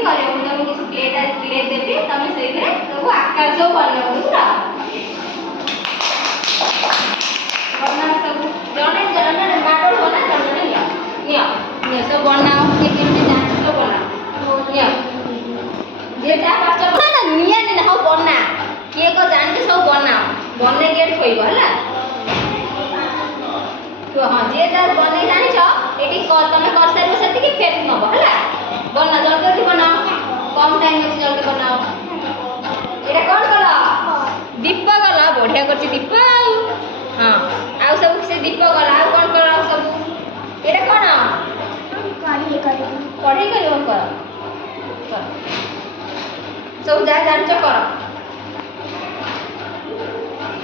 କେମିତି କରିବ ମୁଁ ତମକୁ କିଛି ପ୍ଲେ ଦେବି ତମେ ସେଇଥିରେ ସବୁ ଆକାର ସବୁ ବନେଇବ ବୁଝିଲ ବନାଅ ସବୁ ଜଣେ ଜଣେ ମାଡ ବନା ଜଣେ ନିଅ ନିଅ ନିଅ ସବୁ ବନାଅ କିଏ କେମିତି ଜାଣିଛ ସବୁ ବନାଅ ନିଅ ଯିଏ ଯାହା ପାରୁଛ ନା ନିଆନି ନା ହଉ ବନା କିଏ କଣ ଜାଣିଛ ସବୁ ବନାଅ ବନେଇକି ଏଠି ଥୋଇବ ହେଲା हाँ जी जब बने जानी छो एटी तमे करसाइबो सेति फेर नबो हला बना जल्दी जल्दी बनाओ कम टाइम अछि जल्दी बनाओ एटा कोन कला दीप गला बढ़िया करछि दीप हां आ सब से दीप गला आ कोन करा सब एटा कोन कढ़ी करियो कर सब जा जान कर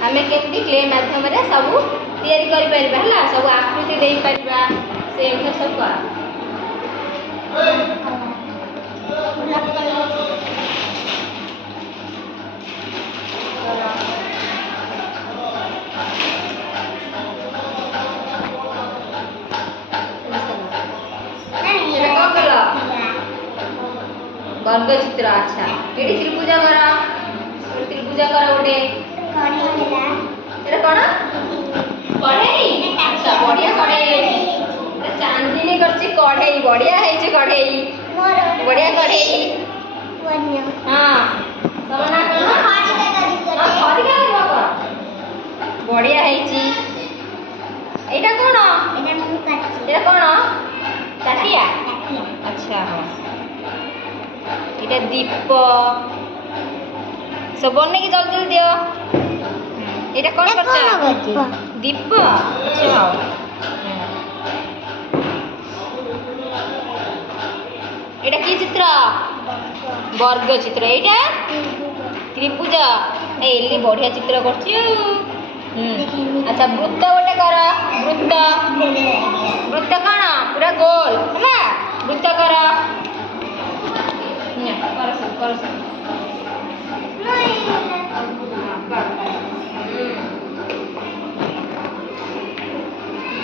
हमें केमती क्ले माध्यम रे सब तैयारी करि परिबा हला सब आकृति देई परिबा से सब कर वर्ग चित्र अच्छा एडी त्रिभुज करा गोटे एटा कोन कढ़ेई अच्छा बढ़िया कढ़ेई चांदनी करछि कढ़ेई बढ़िया है जे कढ़ेई बढ़िया कढ़ेई हां तमना कोन खरी का बढ़िया है छी एटा कोन एटा कोन काटिया अच्छा हां एटा दीप सब बनने की जल्दी दियो एटा कोन करछ दीप अच्छा एटा की चित्र वर्ग चित्र एटा त्रिभुज एली बढ़िया चित्र करछि अच्छा वृत्त गोटे कर वृत्त कोन पूरा गोल हला वृत्त कर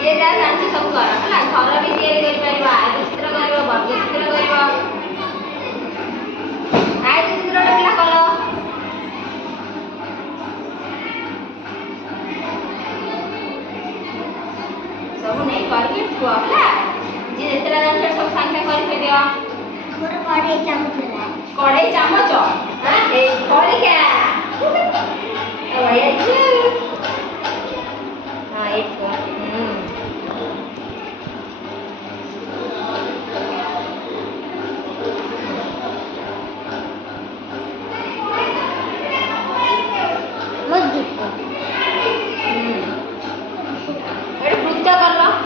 ये जा जानछि सब कर हला घर भी तैयारी करि परिबा आयत चित्र करिवो वर्ग चित्र करिवो आयत चित्र पिला कलो सब नै करके छुआ हला जे जेतरा जानछ सब संख्या करि दियो मोर कढ़ाई चामच हां ए कढ़ाई क्या बढ़िया छै हां एक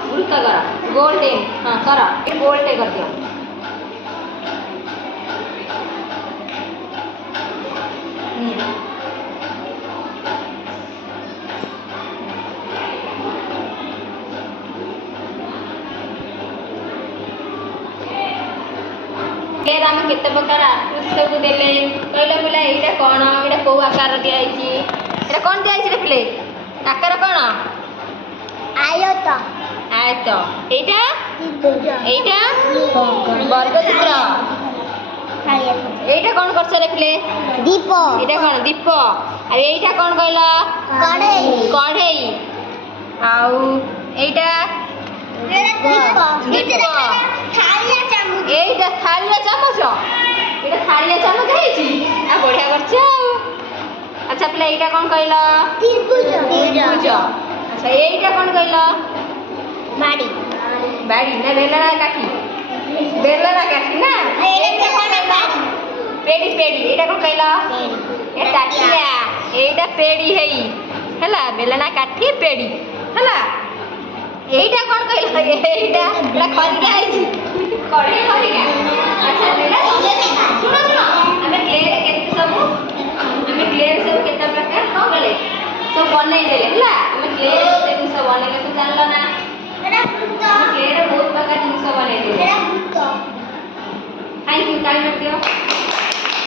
वृत्त कर गोल टे हां कर ये गोल टे कर दियो केर हम केते प्रकार आकृति सब देले कहले बोला एटा कोन एटा को आकार दिया आइछि एटा कोन दिया आइछि रे प्ले आकार कोन आयत आयत एटा एटा वर्ग चित्र एटा कोन करछ रे प्ले दीप एटा कोन दीप आ एटा कोन कहला कढ़ेई कढ़ेई आउ एटा दीप दीप थालिया चामच एटा थालिया चामच एटा थालिया चामच हैछि आ बढ़िया करछ अच्छा प्ले एटा कोन कहला त्रिभुज त्रिभुज अच्छा एटा कोन कहला बाड़ी बाड़ी ना बेलना काठी ना पेड़ी पेड़ी एटा कोन कहला ए टाटिया एटा पेड़ी हेई हला बेलना काठी पेड़ी हला एटा कोन कहला एटा बड़ा खरिका आइछि कढ़े खरिका अच्छा बेला सुनो सुनो हमें क्ले रे केते सब हमें क्ले रे सब केते प्रकार हो गले सब बनै देले हला हमें क्ले रे सब बनै के जानलो ना एटा क्ले रे